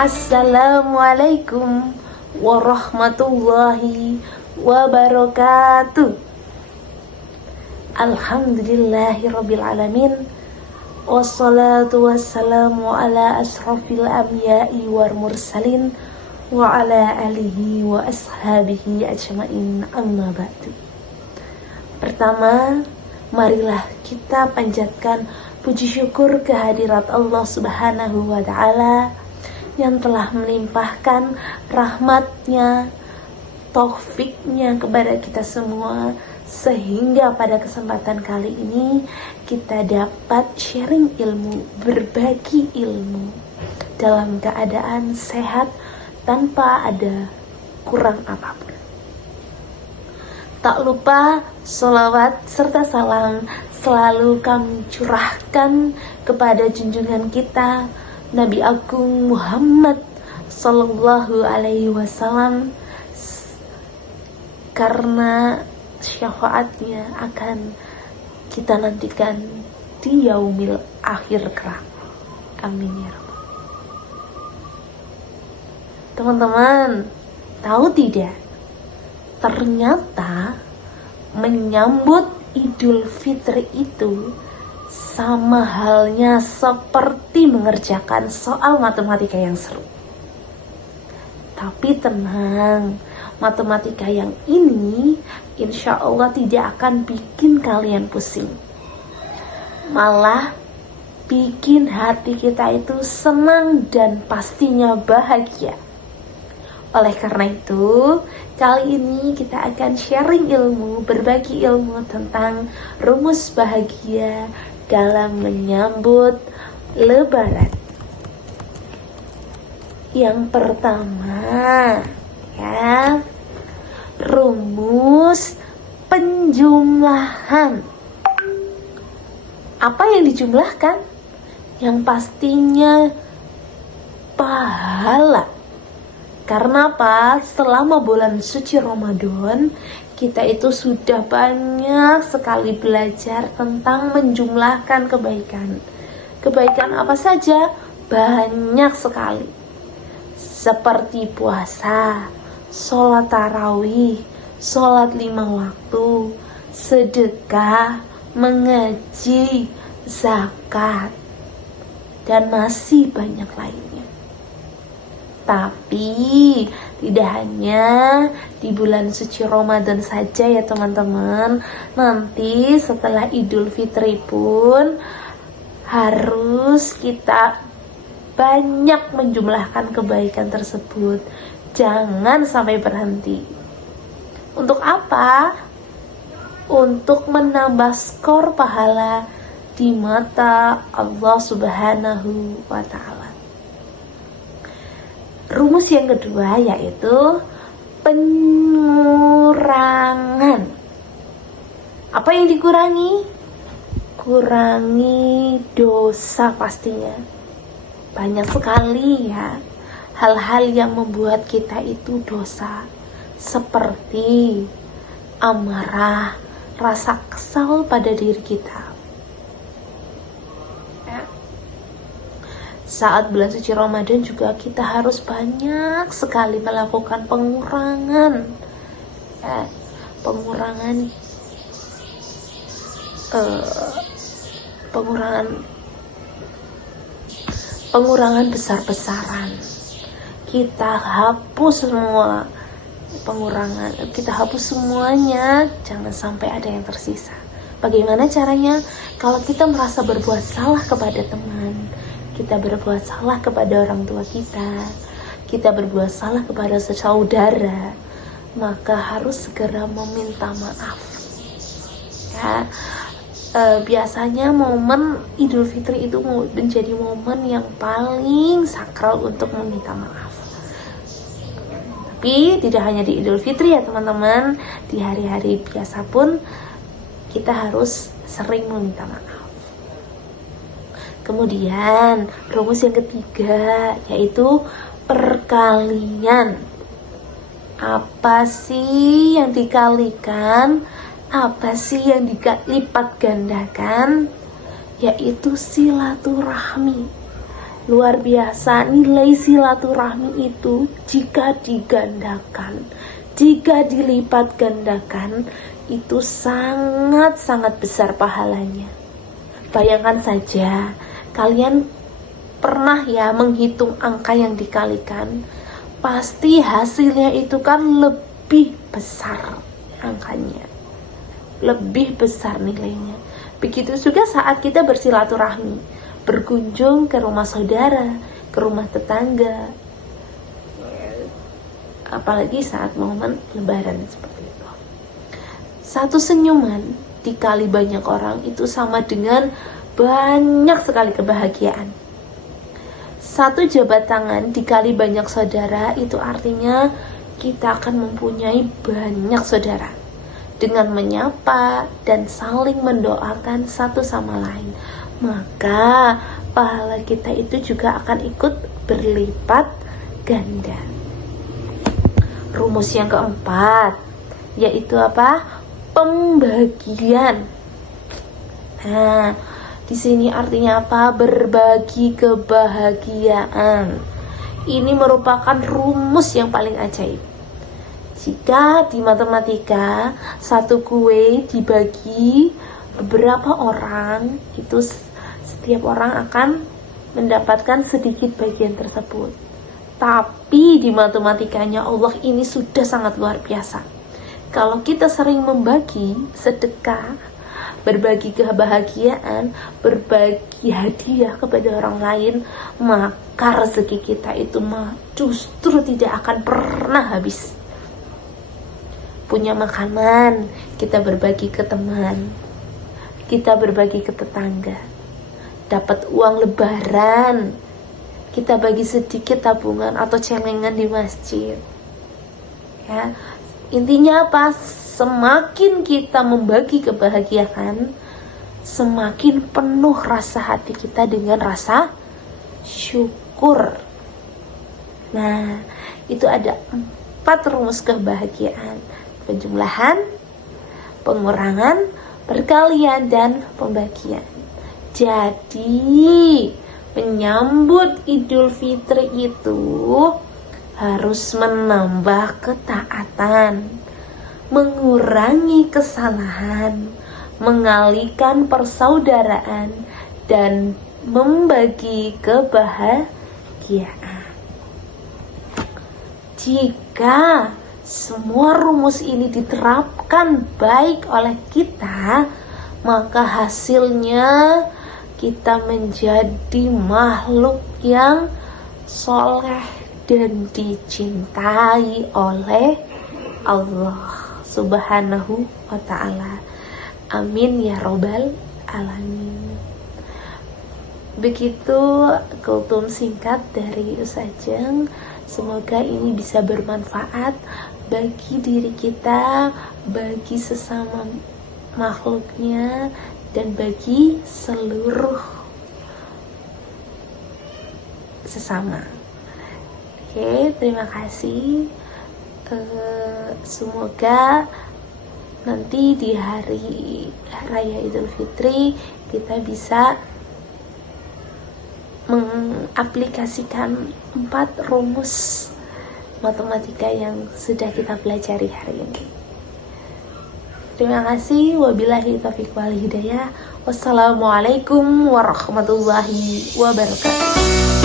Assalamualaikum warahmatullahi wabarakatuh. Alhamdulillahirabbil alamin. Wassalatu wassalamu ala asrafil anbiya'i wal mursalin wa ala alihi wa ashabihi ajmain, amma ba'du. Pertama, marilah kita panjatkan puji syukur kehadirat Allah Subhanahu wa ta'ala yang telah melimpahkan rahmatnya, taufiknya kepada kita semua, sehingga pada kesempatan kali ini kita dapat sharing ilmu, berbagi ilmu dalam keadaan sehat tanpa ada kurang apapun. Tak lupa sholawat serta salam selalu kami curahkan kepada junjungan kita Nabi Agung Muhammad Sallallahu Alaihi Wasallam, karena syafaatnya akan kita nantikan di yaumil akhir kelak. Amin ya Rabbal. Teman-teman, tahu tidak? Ternyata menyambut Idul Fitri itu sama halnya seperti mengerjakan soal matematika yang seru. Tapi tenang, matematika yang ini insya Allah tidak akan bikin kalian pusing. Malah bikin hati kita itu senang dan pastinya bahagia. Oleh karena itu, kali ini kita akan sharing ilmu, berbagi ilmu tentang rumus bahagia dalam menyambut Lebaran. Yang pertama, ya, rumus penjumlahan. Apa yang dijumlahkan? Yang pastinya pahala. Karena apa? Selama bulan suci Ramadan, kita itu sudah banyak sekali belajar tentang menjumlahkan kebaikan. Kebaikan apa saja? Banyak sekali. Seperti puasa, sholat tarawih, sholat 5 waktu, sedekah, mengaji, zakat, dan masih banyak lainnya. Tapi tidak hanya di bulan suci Ramadan saja ya teman-teman. Nanti setelah Idul Fitri pun harus kita banyak menjumlahkan kebaikan tersebut. Jangan sampai berhenti. Untuk apa? Untuk menambah skor pahala di mata Allah Subhanahu wa ta'ala. Rumus yang kedua yaitu pengurangan. Apa yang dikurangi? Kurangi dosa pastinya. Banyak sekali ya hal-hal yang membuat kita itu dosa, seperti amarah, rasa kesal pada diri kita. Saat bulan suci Ramadan juga kita harus banyak sekali melakukan pengurangan besar-besaran. Kita hapus semua pengurangan, kita hapus semuanya, jangan sampai ada yang tersisa. Bagaimana caranya? Kalau kita merasa berbuat salah kepada teman, kita berbuat salah kepada orang tua kita berbuat salah kepada saudara, maka harus segera meminta maaf. Ya, biasanya momen Idul Fitri itu menjadi momen yang paling sakral untuk meminta maaf. Tapi tidak hanya di Idul Fitri ya teman-teman, di hari-hari biasa pun kita harus sering meminta maaf. Kemudian rumus yang ketiga yaitu perkalian. Apa sih yang dikalikan? Apa sih yang dilipat gandakan? Yaitu silaturahmi. Luar biasa nilai silaturahmi itu jika digandakan, jika dilipat gandakan, itu sangat-sangat besar pahalanya. Bayangkan saja, kalian pernah ya menghitung angka yang dikalikan, pasti hasilnya itu kan lebih besar angkanya, lebih besar nilainya. Begitu juga saat kita bersilaturahmi, berkunjung ke rumah saudara, ke rumah tetangga, apalagi saat momen lebaran seperti itu. Satu senyuman dikali banyak orang itu sama dengan banyak sekali kebahagiaan. Satu jabat tangan dikali banyak saudara itu artinya kita akan mempunyai banyak saudara. Dengan menyapa dan saling mendoakan satu sama lain, maka pahala kita itu juga akan ikut berlipat ganda. Rumus yang keempat yaitu apa? Pembagian. Nah, di sini artinya apa? Berbagi kebahagiaan. Ini merupakan rumus yang paling ajaib. Jika di matematika satu kue dibagi beberapa orang, itu setiap orang akan mendapatkan sedikit bagian tersebut. Tapi di matematikanya Allah ini sudah sangat luar biasa. Kalau kita sering membagi sedekah, berbagi kebahagiaan, berbagi hadiah kepada orang lain, maka rezeki kita itu justru tidak akan pernah habis. Punya makanan, kita berbagi ke teman, kita berbagi ke tetangga. Dapat uang lebaran, kita bagi sedikit tabungan atau celengan di masjid. Ya, intinya apa? Semakin kita membagi kebahagiaan, semakin penuh rasa hati kita dengan rasa syukur. Nah, itu ada 4 rumus kebahagiaan: penjumlahan, pengurangan, perkalian, dan pembagian. Jadi, menyambut Idul Fitri itu harus menambah ketaatan, mengurangi kesalahan, mengalihkan persaudaraan, dan membagi kebahagiaan. Jika semua rumus ini diterapkan baik oleh kita, maka hasilnya kita menjadi makhluk yang soleh dan dicintai oleh Allah Subhanahu wa ta'ala. Amin ya robbal alamin. Begitu kultum singkat dari Ustaz Ajeng. Semoga ini bisa bermanfaat bagi diri kita, bagi sesama makhluknya, dan bagi seluruh sesama. Oke, terima kasih. Semoga nanti di hari Raya Idul Fitri kita bisa mengaplikasikan 4 rumus matematika yang sudah kita pelajari hari ini. Terima kasih. Wabillahi taufiq wal hidayah. Wassalamualaikum warahmatullahi wabarakatuh.